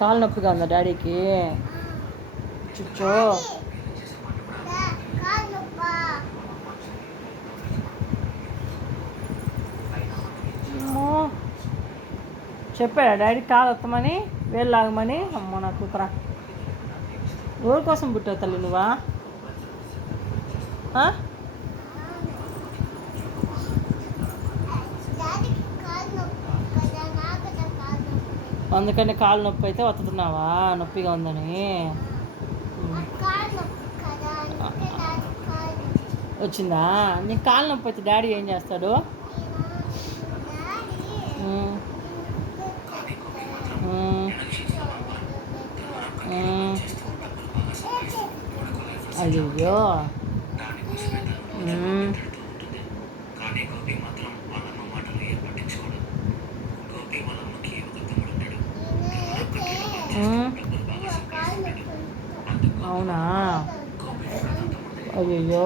కాలు నొప్పిగా ఉందా డాడీకి? చుచ్చో చెప్పాడా డాడీ కాలు వస్తామని వేలు లాగమని? అమ్మో నా కూతురా. ఎవరి కోసం పుట్టావు తల్లి నువ్వా? అందుకని కాలు నొప్పి అయితే వస్తున్నావా నొప్పిగా ఉందని. వచ్చిందా? నీకు కాలు నొప్పి అయితే డాడీ ఏం చేస్తాడు. అయ్యో అవునా? అయ్యో